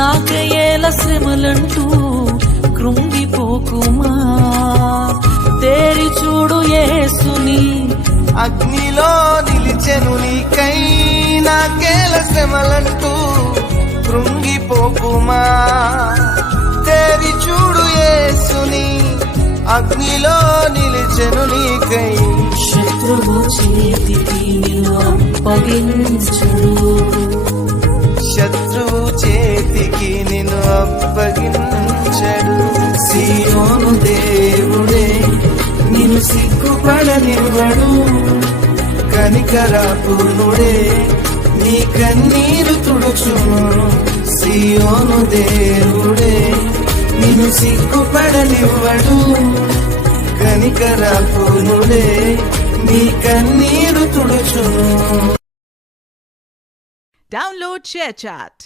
నాకేల శ్రమలంటూ కృంగిపోకుమా, తేరి చూడు యేసుని. అగ్నిలో నిలిచెను నీకై నాకేల శ్రమలంటూ కృంగిపోకుమా, తేరి చూడు యేసుని. అగ్నిలో నిలిచెను నీకై. శత్రువు చేతికి నిన్ను అప్పగించడు, శత్రువు చేతికి నిన్ను అప్పగించడు. సీయోను దేవుడే నిన్ను సిగ్గుపడనివ్వడు, కనికరపూర్ణుడే నీ కన్నీరు తుడుచును. సీయోను దేవుడే నిన్ను సిగ్గుపడనివ్వడు, కనికరపూర్ణుడే నీ కన్నీరు తుడుచును. Download ShareChat.